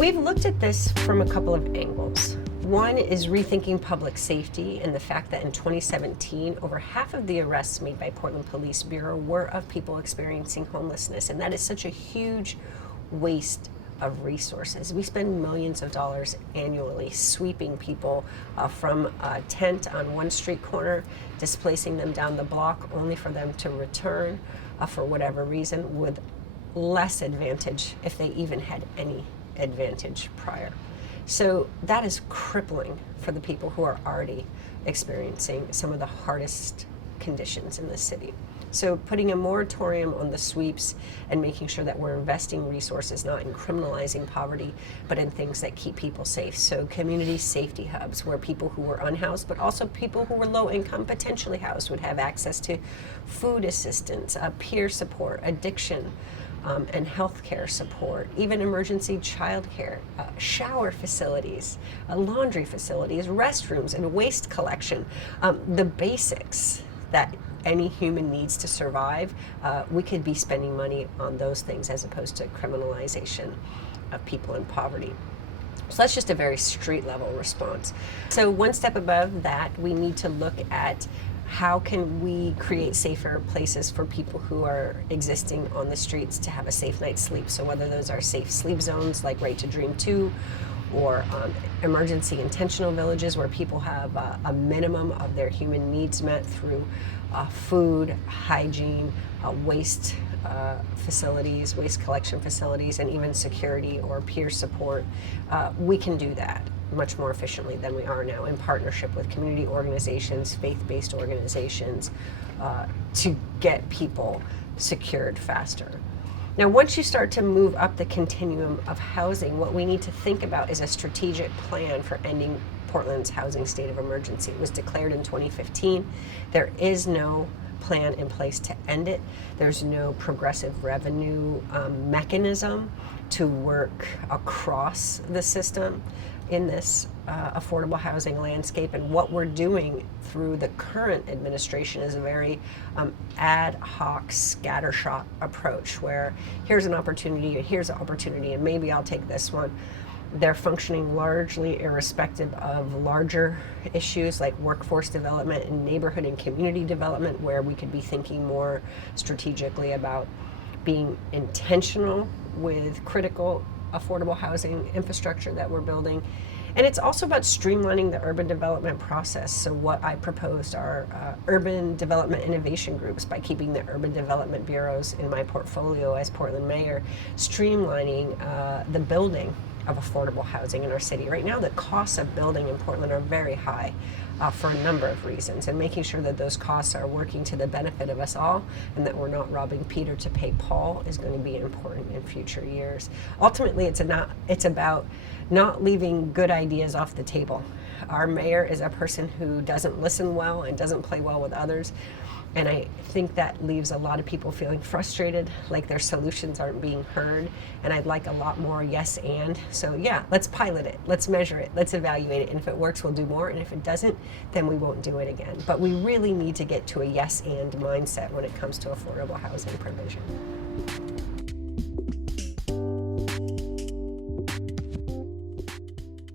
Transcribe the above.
We've looked at this from a couple of angles. One is rethinking public safety and the fact that in 2017, over half of the arrests made by Portland Police Bureau were of people experiencing homelessness, and that is such a huge waste of resources. We spend millions of dollars annually sweeping people from a tent on one street corner, displacing them down the block, only for them to return for whatever reason with less advantage, if they even had any advantage prior. So that is crippling for the people who are already experiencing some of the hardest conditions in the city. So putting a moratorium on the sweeps and making sure that we're investing resources not in criminalizing poverty, but in things that keep people safe. So community safety hubs where people who were unhoused, but also people who were low income, potentially housed, would have access to food assistance, peer support, addiction, and healthcare support, even emergency childcare, shower facilities, laundry facilities, restrooms, and waste collection. The basics that any human needs to survive, we could be spending money on those things as opposed to criminalization of people in poverty. So that's just a very street level response. So one step above that, we need to look at how can we create safer places for people who are existing on the streets to have a safe night's sleep. So whether those are safe sleep zones like Right to Dream 2, or emergency intentional villages where people have a minimum of their human needs met through food, hygiene, waste facilities, waste collection facilities, and even security or peer support. We can do that much more efficiently than we are now in partnership with community organizations, faith-based organizations, to get people secured faster. Now, once you start to move up the continuum of housing, what we need to think about is a strategic plan for ending Portland's housing state of emergency. It was declared in 2015. There is no plan in place to end it. There's no progressive revenue mechanism to work across the system in this affordable housing landscape. And what we're doing through the current administration is a very ad hoc, scattershot approach where here's an opportunity, here's an opportunity, and maybe I'll take this one. They're functioning largely irrespective of larger issues like workforce development and neighborhood and community development, where we could be thinking more strategically about being intentional with critical affordable housing infrastructure that we're building. And it's also about streamlining the urban development process. So what I proposed are urban development innovation groups by keeping the urban development bureaus in my portfolio as Portland mayor, streamlining the building of affordable housing in our city. Right now, the costs of building in Portland are very high for a number of reasons, and making sure that those costs are working to the benefit of us all and that we're not robbing Peter to pay Paul is going to be important in future years. Ultimately, it's about not leaving good ideas off the table. Our mayor is a person who doesn't listen well and doesn't play well with others. And I think that leaves a lot of people feeling frustrated, like their solutions aren't being heard. And I'd like a lot more yes and. So yeah, let's pilot it, let's measure it, let's evaluate it. And if it works, we'll do more. And if it doesn't, then we won't do it again. But we really need to get to a yes and mindset when it comes to affordable housing provision.